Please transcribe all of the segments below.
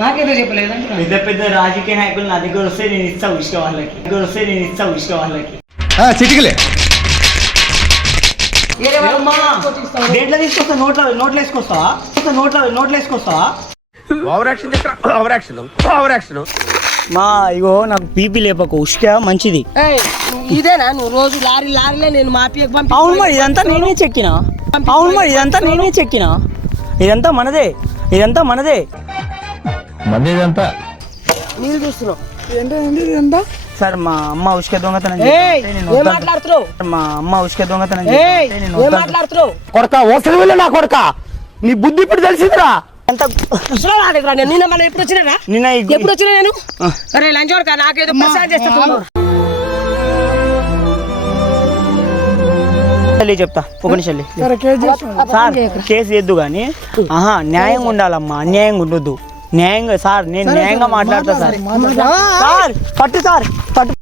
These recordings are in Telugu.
నాకేదో చెప్పలేదంటే పెద్ద పెద్ద రాజకీయ నాయకులు నా దగ్గర వస్తే నేను ఇస్తా ఉష్క వాళ్ళకి చిటికలే దేంట్లో తీసుకొస్తా నోట్లో వేసుకొస్తావా ఓవర్ యాక్షన్ మా ఇగో నాకు పీపీ లేపకు ఉష్క మంచిది. ఇదేనా నువ్వు రోజు లారీలే నేను మాపియకు పంపి. అవును మరి ఇదంతా నేనే చెక్కినా ఇదంతా మనదే మందేదంతా నీళ్ళు చూస్తున్నావు ఇదంతా సార్ మా అమ్మ ఉష్క దొంగతనం మాట్లాడుతున్నావు మాట్లాడుతున్నావు కొడక ఓసలి నా కొడక నీ బుద్ధి ఇప్పుడు తెలిసిందిరా. నిన్న మనం ఎప్పుడు వచ్చినా ఎప్పుడు వచ్చినా నేను అరే లంచ్ వరకు నాకేదో ప్రసాద్ చేస్తా చెప్తా ఒక నిమిషం సార్ కేసు చేద్దు కానీ న్యాయంగా ఉండాలమ్మా, అన్యాయంగా ఉండొద్దు. న్యాయంగా సార్ నేను న్యాయంగా మాట్లాడతా సార్. పట్టు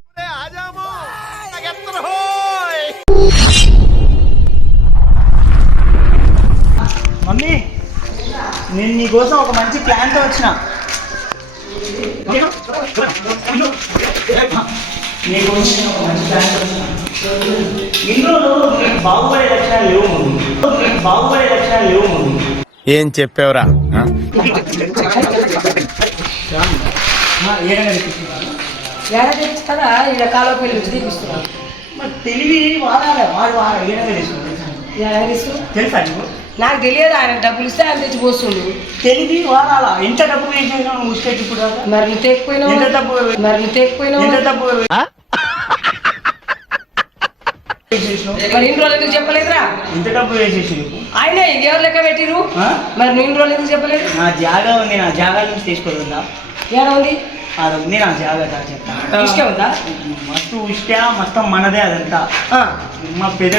మమ్మీ నేను నీకోసం ఒక మంచి ప్లాన్తో వచ్చిన. ఇంట్లో బాగుపడే లక్షణాలు లేవు మమ్మీ. ఏం చెప్పావురా? తెలివి తెలుసా నీకు? నాకు తెలియదు. ఆయన డబ్బులు ఇస్తే ఆయన తెచ్చి పోస్తుండు. తెలివి వాడాలా? ఎంత డబ్బు వేసేసినా నువ్వు ఉష్కెట్ ఇప్పుడు మరి నువ్వు తెగిపోయినావు. ఎంత డబ్బు మరి ఇన్ని రోజులు ఎందుకు చెప్పలేదురా? ఎంత డబ్బు వేసేసి ఆయన ఎవరు లెక్క పెట్టిరు? మరి నువ్వు ఇన్ని రోజులు ఎందుకు చెప్పలేదు? నా జాగా ఉంది, నా జాగా నుంచి తీసుకోదా? ఏడా ఉంది? అది ఉంది నా జాగా. చెప్తా ఇష్ట ఉందా? మస్తు ఇష్ట మొత్తం మనదే అదంతా. మా పెద్ద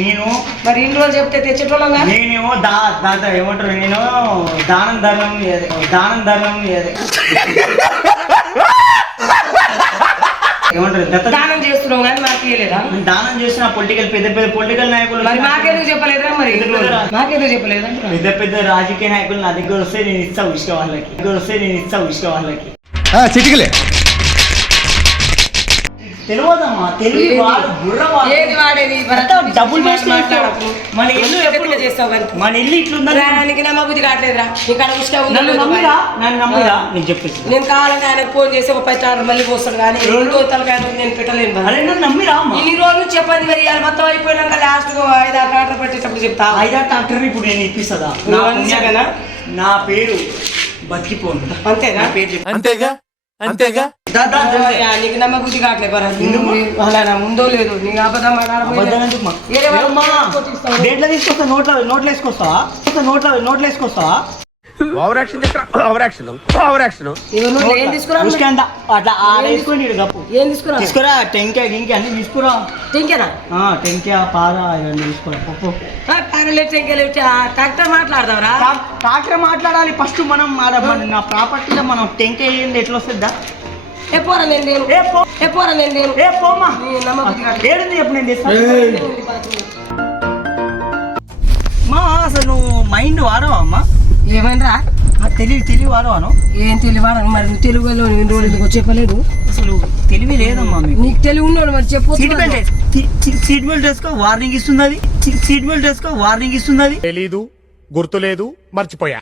నేను మరి ఇన్ని రోజులు చెప్తే తెచ్చేటోళ్ళం కానీ నేనేమో ఏమంటారు, నేను దానం ధర్మం ఏమంటారు దానం చేస్తున్నావు కానీ మాకు ఇయ్యలేదా? దానం చేసిన పెద్ద పొలిటికల్ నాయకులు మరి మాకేదో చెప్పలేదా? మరి మాకేదో చెప్పలేదా? పెద్ద రాజకీయ నాయకులు నా దగ్గర వస్తే నేను ఇస్తా ఉష్క వాళ్ళకి చిటికలే తెలియదమ్మా. తెలివి ఏది వాడేది డబ్బులు మన ఇల్లు చేస్తావు మన ఇల్లు ఇట్లుందా? నీకు నమ్మబుద్ధి కావట్లేదురా? ఇక్కడ ఉష్క నన్ను నమ్మిరా నేను చెప్పేసి. నేను కావాలంటే ఆయనకు ఫోన్ చేసి ఒక 10 సార్లు మళ్ళీ పోస్తాను కానీ నేను పెట్టలేను. అరే నన్ను నమ్మిరా? ఇన్ని రోజులు చెప్పండి. మరి ఇవాళ మొత్తం అయిపోయినాక లాస్ట్ 5-6 ట్రాక్టర్ పెట్టేటప్పుడు చెప్తా. 5-6 ట్రాక్టర్ ఇప్పుడు నేను ఇప్పిస్తుందా? నా పేరు బతికిపోను. అంతేగా? అంతేగా నీకు నమ్మబుద్ధి కావట్లేదు. అలా ఉందో లేదు నీకు అబద్ధం దేంట్లో తీసుకొస్తా నోట్లో వేసుకొస్తావా? ఓవర్ యాక్షన్ ఏం తీసుకురా? అట్లా గప్పు ఏం తీసుకురా? టెంకాయ గింకాయ అన్ని తీసుకురా. టెంకాయనా? టెంకాయ పార ఇవన్నీ తీసుకురా. పప్పు ట్రాక్టర్ మాట్లాడదావరా? ట్రాక్టర్ మాట్లాడాలి ఫస్ట్. మనం నా ప్రాపర్టీలో మనం టెంకాయ ఏంది ఎట్లా వస్తుందా? ఎప్పుడా నేను పోమా ఏడుంది చెప్పు నేను చేస్తాను. మా అసలు నువ్వు మైండ్ వాడవా అమ్మా? ఏమైనా తెలివి వాడవాను? ఏం తెలివాడను మరి? నువ్వు తెలుగులో ఎందుకు చెప్పలేదు? అసలు తెలివి లేదమ్మా మీకు. నీకు తెలివి ఉన్నాడు మరి చెప్పు. సీట్ బెల్ట్ వేసుకో వార్నింగ్ ఇస్తుంది. తెలీదు, గుర్తులేదు, మర్చిపోయా.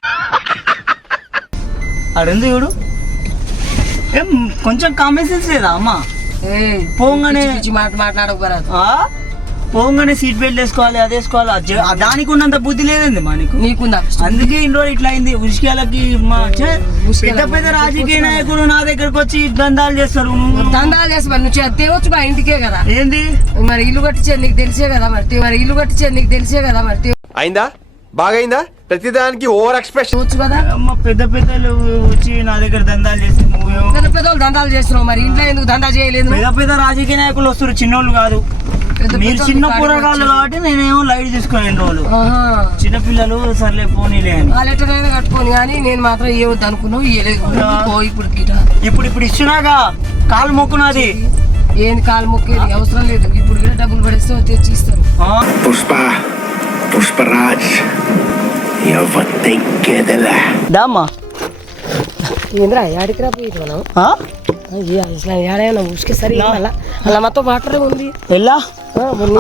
అడెందుకు చూడు ఏం కొంచెం కామన్ సెన్స్ లేదా అమ్మా? పోగానే సీట్ బెల్ట్ వేసుకోవాలి, అది వేసుకోవాలి. దానికి ఉన్నంత బుద్ధి లేదండి మా నీకుందా? అందుకే ఇన్ని రోజులు ఇట్లా అయింది. ఉష్కాలకి పెద్ద రాజకీయ నాయకులు నా దగ్గరకు వచ్చి దందాలు చేస్తారు. నువ్వు తేవచ్చు ఇంటికే కదా. ఏంది మరి ఇల్లు కట్టించేది నీకు తెలిసే కదా. మరి అయిందా? బాగైందా? ప్రతిదానికి ఓవర్ ఎక్స్ప్రెషన్ వచ్చు కదా. పెద్ద పెద్దలు వచ్చి నా దగ్గర దందాలు చేసి పెద్దోళ్ళు దందాలు చేస్తున్నావు. మరి ఇంట్లో ఎందుకు దందా చేయలేదు? పెద్ద రాజకీయ నాయకులు వస్తారు, చిన్నోళ్ళు కాదు. మీరు చిన్న కూరగాయలు కాబట్టి నేనేమో లైట్ తీసుకుని రోజులు. చిన్నపిల్లలు సర్లే పోనీలే అని ఆ లెటర్ అయినా కట్టుకోని కానీ నేను మాత్రం ఏవద్దు అనుకున్నావు. ఇప్పుడు ఇచ్చినాక కాలు మొక్కున్నది. ఏంది కాలు మొక్కేది? అవసరం లేదు. ఇప్పుడు కూడా డబ్బులు పడేస్తే తెచ్చి ఇస్తారు. దామ్మా ఏంద్రా యాడికి రాపోయి మనం ఆ? ఏడైనా ఉసుకే సరి అలా మొత్తం వాటర్ ఉంది ఎలా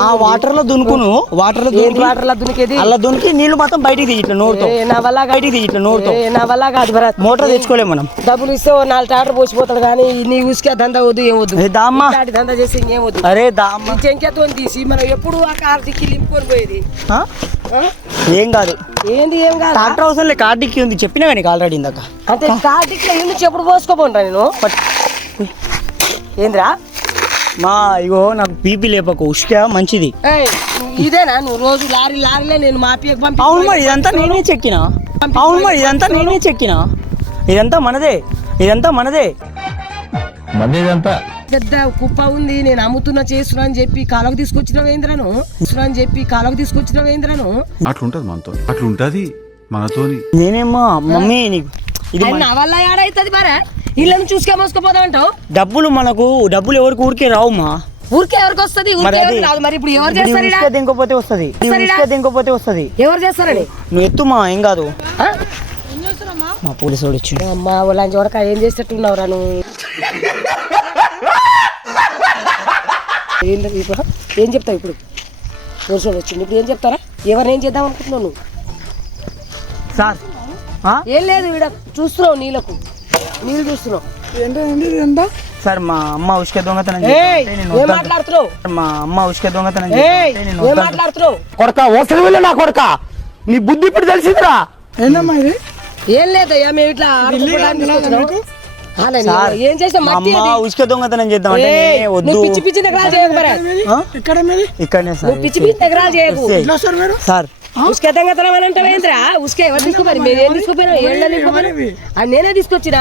ఆ వాటర్ లో దునుకును వాటర్ వాటర్ లో దునికేది అలా దునికి నీళ్లు మొత్తం బయటికి తీయి ఇట్లా నోరుతో నా వల్ల బయటికి తీయి ఇట్లా నోరుతో నా వల్ల కాదు భరత్ మోటార్ తెచ్చుకోలేము మనం డబ్బులు ఇస్తే 4 ట్రాక్టర్ పోసిపోతాడు కానీ నీ ఉసుకే దందా వద్దు ఏం వద్దు ఏ దామ్మా ఇట్లాంటి దందా చేసి ఇంకేం వద్దు అరే దామ్మా చెంకెతో తీసి మనం ఎప్పుడు ఆ కార్ దిక్కి లింపుకొని పోయేది ఆ? ఏం కాదు ఏంది ఏం కాదు ట్రాక్టర్ అవసరం లేదు కార్ డిక్కి ఉంది చెప్పినా కానీ ఆల్రెడీ ఇందాక అంటే కార్ దిక్కి ఎందుకు చెప్పుడు పోసుకోపోంటా నేను ఏంద్రా మా ఇగో నాకు బీపీ లేపకు ఉష్క మంచిది ఏయ్, ఇదేనా నువ్వు రోజు లారీలే నేను మాపియకు పంపి అవును మరి ఇదంతా నేనే చెక్కినా అవును మరి ఇదంతా నేనే చెక్కినా ఇదంతా మనదే పెద్ద కుప్ప ఉంది నేను అమ్ముతున్నా చేస్తున్నా అని చెప్పి కాలకు తీసుకొచ్చిన వేంద్రను అట్లుంటది మనతో అట్లుంటది మనతోని నేనేమో మమ్మీ నీకు ఇది నా వల్ల ఏడైతుంది బారా ఇళ్ళని చూసుకే మోసుకుపోదా అంటావు డబ్బులు ఎవరికి ఊరికే రావు మా ఊరికే ఎవరికి వస్తుంది మరి అది- రాదు మరి ఇప్పుడు ఎవరు చేస్తారు ఈడ? ఉష్క దింకపోతే వస్తుంది ఎవరు చేస్తారని నువ్వు ఎత్తు మా ఏం కాదు ఆ? మా పోలీసు వాడు ఇచ్చిండు అమ్మా వాళ్ళని చూడక ఏం చేసేట్టున్నావురా నువ్వు ఇప్పుడు ఏం చెప్తావు ఇప్పుడు పోలీసు వచ్చింది ఇప్పుడు ఏం చెప్తారా ఎవరిని ఏం చేద్దాం అనుకుంటున్నావు నువ్వు సార్ ఏం లేదు ఇక్కడ చూస్తున్నావు నీళ్ళు చూస్తున్నావు సార్ మా అమ్మ ఉష్క దొంగతనం ఏయ్, చేస్తుంటే నేను ఏం వద్దంట. మాట్లాడుతున్నావు మా అమ్మ ఉష్క దొంగతనం ఏయ్, చేస్తుంటే నేను ఏం వద్దంట. మాట్లాడుతున్నావు కొడక ఓసలి వెళ్ళి నా కొడక నీ బుద్ధి ఇప్పుడు తెలిసిందిరా ఏం లేదయ్యా మేము ఇట్లా ఆడుకోవడానికి తీసుకొచ్చినాం. అలా నీ- సార్, ఏం చేసాం మా మట్టి అమ్మ అది. ఉష్క దొంగతనం చేద్దాం అంటే ఏయ్, నేనే వద్దు నువ్వు పిచ్చి పిచ్చి నగరాలు చేయకు మరి. ఆ? ఇక్కడనే సార్ నువ్వు పిచ్చి పిచ్చి నగరాలు చేయకు సార్ ఉసుకే దొంగతనం అని అంటే ఏంద్రా ఉసుకే ఎవరు తీసుకోపోయి మేము ఏం తీసుకోపోయినా ఏళ్ళ అది నేనే తీసుకొచ్చినా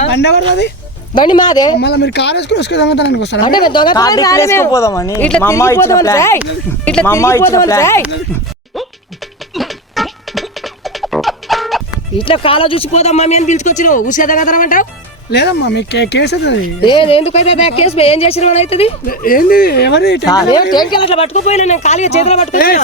బండి మాదే మళ్ళీ మీరు కార్ వేసుకుని వస్తే దొంగతనానికి వస్తారా అంటే మేము దొంగతనం కార్డు రాలే మేము. తీసుకుపోదామని ఇట్లా మా అమ్మ ఇచ్చిన తిరిగిపోదామని ప్లాన్. సాయ్. ఇట్లా మా అమ్మ ఇచ్చిన తిరిగిపోదామని ప్లాన్. సాయ్. ఇట్లా కాలో చూసిపోదాం మమ్మీ అని పిలుచుకొచ్చినావు ఉసుకే దొంగతనం అంటావు లేదమ్మా మీకు కేసు అవుతుంది ఎందుకైతే కేసు మేము ఏం చేసిన వాళ్ళు అవుతుంది ఏంది ఎవరి టెంకెల్ అట్లా పట్టుకుపోయినా నేను ఖాళీగా చేతిలో పట్టుకొచ్చిన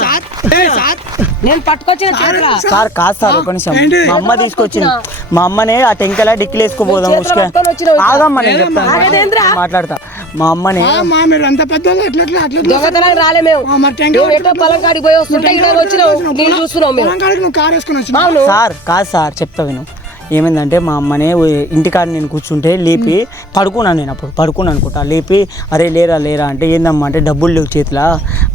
నేను పట్టుకొచ్చిన చేతిలో సార్ కాదు సార్ ఒక నిమిషం మా అమ్మ తీసుకొచ్చింది మా అమ్మనే ఆ టెంకలా డిక్కిలు వేసుకుపోదాం చేతిలో పట్టుకొని వచ్చినావు ఇట్లా. ఆగమ్మా నేను చెప్తాను ఆగదేంద్రా? మాట్లాడతా మా అమ్మనే మా మీరు అంత పెద్ద ఎట్లా ఎట్లా అట్లా దొంగతనానికి రాలే మేము మరి టెంకాయ మేము ఎటో పొలం కాడికి పోయి వస్తుంటే ఇక్కడ వచ్చినావు నేను చూస్తున్నావు మేము పొలం కాడికి నువ్వు కార్ వేసుకుని వచ్చిన అవును సార్ కాదు సార్ చెప్తా విను ఏమైందంటే మా అమ్మనే ఇంటికాడ నేను కూర్చుంటే లేపి పడుకున్నాను నేను అప్పుడు పడుకున్నాను అనుకుంటా లేపి అరే లేరా అంటే ఏందమ్మా అంటే డబ్బులు లేవు చేతిలో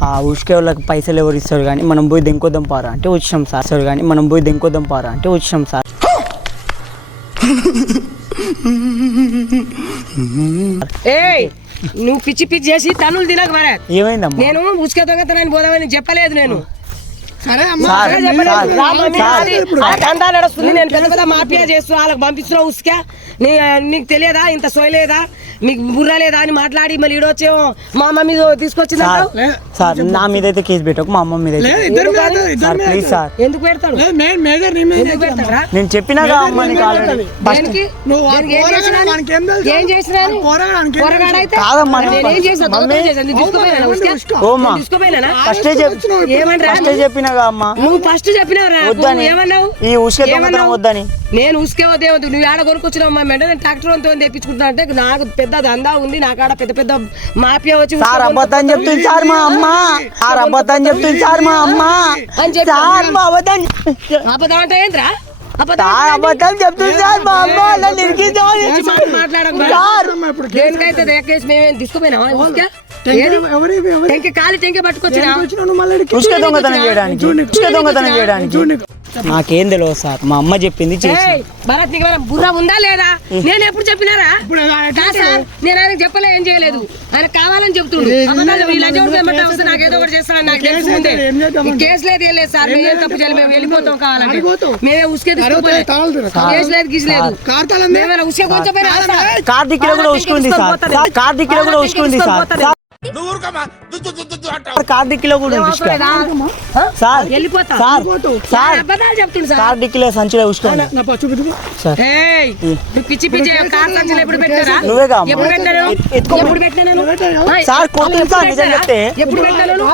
ఆ ఉసుకే వాళ్ళకి పైసలు ఎవరు ఇస్తారు కానీ మనం పోయి దెంకొద్దాం పారా అంటే వచ్చినాం సార్ కానీ మనం పోయి దెంకొద్దాం పారా అంటే వచ్చినాం సార్ ఏయ్ నువ్వు పిచ్చి పిచ్చి చేసి తనులు తినక మరే ఏమైందమ్మా నేను ఉసుక దొంగతనాన్ని పోదామని చెప్పలేదు నేను సరే అమ్మా సార్, అదే చెప్పలేదు. సార్, రా మమ్మీ, సార్. అది ఆ దందా నడుస్తుంది నేను పెద్ద పెద్ద మాఫియా చేస్తున్నా వాళ్ళకి పంపిస్తున్నావు ఉసుక నీకు తెలియదా ఇంత సోయలేదా మీకు బుర్ర లేదా అని మాట్లాడి మళ్ళీ ఈడొచ్చేమో మా అమ్మ మీద తీసుకొచ్చిందా సార్ నా మీద అయితే కేసు పెట్టకు మా అమ్మ మీద అయితే లేదు ఇద్దరు మీద ఇద్దరు సార్ మీద ప్లీజ్ సార్ ఎందుకు పెడతాడు లేదు మేజర్ నీ మీద ఎందుకు పెడతాడా నేను చెప్పినాగా అమ్మ నీకు ఆల్రెడీ దేనికి? నువ్వు ఆ దేనికి? ఏం పోరగాడు చేసినా? వానికి ఏం తెలుసు? ఏం చేసినా? ఆ పోరగాడు వానికి ఏం పోరగాడైతే? కాదమ్మా, నేను ఏం చేసినా? మమ్మీ. దొంగతనం చేశాను. నేను తీసుకోపోయినానా ఉసుక? ఉసుక. ఓమా నేను తీసుకోపోయినానా? ఫస్టే చెప్పినాగా అమ్మ నువ్వు ఫస్ట్ చెప్పినావురా నాకు. వద్దని ఏమన్నావు ఈ ఉసుక దొంగతనం ఏమన్నావు? వద్దని నేను ఉసుకే వద్దే వద్దు నువ్వు ఆడ కొనుక్కొచ్చినావు మా మెడ నేను ట్రాక్టర్ అంతా తెప్పించుకుంటా అంటే నాకు పెద్ద దందా ఉంది నాకు ఆడ పెద్ద పెద్ద మాఫియా వచ్చి సార్ అబద్ధం చెప్తుంది సార్ మా అమ్మ సార్ అబద్ధం చెప్తుంది సార్ మా అమ్మ అని చెప్పి సార్ మా అబద్ధం అబద్ధం అంటే ఏంద్రా సార్ అబద్ధం చెప్తుంది సార్ మా అమ్మ నన్ను ఇరికించమని మాట్లాడకు సార్ దేనికైతే కేసు మేమేం తీసుకుపోయినావా ఉసుక? ఏది? టెంకే కాలి టెంకే పట్టుకొచ్చినా ఉసుక దొంగతనం చేయడానికి ఉసుక దొంగతనం చేయడానికి నాకేం తెలియదు సార్ మా అమ్మ చెప్పింది చేసి ఏయ్, భరత్ నీకు ఏమైనా బుర్ర ఉందా లేదా నేను ఎప్పుడు చెప్పినారా కాదు సార్ నేను ఆయనకు చెప్పలే ఏం చేయలేదు ఆయన కావాలని చెప్తుండు అబద్ధాలు వీళ్ళు లంచం చేయమంటే వస్తే నాకు ఏదో ఒకటి చేస్తాను నాకు తెలుసు ముందే ఈ కేసు లేదు ఏం లేదు సార్ మేము ఏం తప్పు చేయలేదు మేము వెళ్ళిపోతాం కావాలంటే మేమే ఉసుకే తీసుకుపోలేదు కేసు లేదు గీసలేదు మేమేమైనా ఉసుకే కొంచెం పోయినా కార్తీక్ కూడా ఉసుకుంది సార్ కార్తీక్ కూడా ఉసుకుంది సార్ కార్ డిక్కీలో కూడా ఉంది ఉష్క. సార్ వెళ్ళిపోతా సార్ సార్ అబద్ధాలు చెప్తుండు సార్ కార్ డిక్కీలో సంచిలో ఉష్క ఉంది. నా పచ్చు బిడ్డ సార్ ఏయ్, నువ్వు పిచ్చి పిచ్చి కార్ సంచులు ఎప్పుడు పెట్టారా? నువ్వేగా అమ్మ. ఎప్పుడు పెట్టాను? ఎత్తుకో. ఎప్పుడు పెట్టాను? సార్ కొడుతుంది సార్ నిజం చెప్తే. ఎప్పుడు పెట్టాను?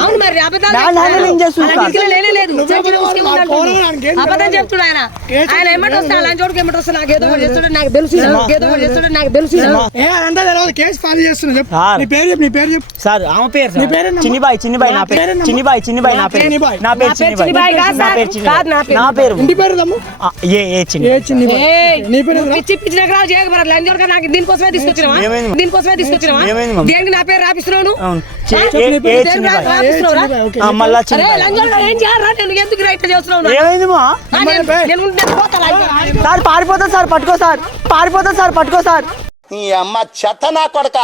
అవును మరి అబద్ధాలు ల్యాండ్ హ్యాండిలింగ్ చేస్తుంది అలా సార్. డిక్కీలో లేనే లేదు. సంచిలో ఉసుకే ఉంది అంటుండు. అబద్ధం చెప్తుడు ఆయన. ఆయన ఏమంటే వస్తా అలా చోటుకి ఏమంటే వస్తా నాకు ఏదో ఒకటి చేస్తాడు నాకు తెలుసు ఏదో ఒకటి చేస్తాడు నాకు తెలుసు. ఏ అదంతా తెలియదు కేసు ఫైల్ చేస్తున్నా చెప్పు సార్. నీ పేరు చెప్పు నీ పేరు చెప్పు సార్ ఆమె పేరు నీ సార్ పేరేనమ్మా? చిన్నిబాయి చిన్నిబాయి నా పేరు పేరేనమ్మా? చిన్నిబాయి చిన్నిబాయి నా పేరు చిన్నిబాయి. నా పేరు చిన్నిబాయి చిన్నిబాయి కాదు నా సార్. పేరు చిన్నిబాయి. కాదు నా పేరు. నా పేరు ఇంటి పేరు దమ్ము ఆ, ఏ చిన్ని ఏ చిన్ని ఏయ్, నీ పేరు నువ్వు పిచ్చి పిచ్చి నగరాలు చేయకూడదు. లంచ్ వరకు నాకు దీనికోసమే తీసుకొచ్చినావా? ఏమైంది? దీనికోసమే తీసుకొచ్చినావా? ఏమైంది మమ్మీ? దేనికి నా పేరు రాపిస్తున్నావు నువ్వు? అవును ఆ? ఏ దేనికి చిన్నిబాయి రాపిస్తున్నావురా? ఓకే మళ్ళా అరే చిన్నిబాయి లంచ్ వరకు ఏం చేయాలరా? నేను ఎందుకు రైట్ చేస్తున్నావు నాకు? ఏమైంది మా నేను పోతా లంచ్. సార్ పారిపోతా సార్ పట్టుకో సార్ పారిపోతా సార్ పట్టుకో సార్ నీ అమ్మ చెత్త నా కొడక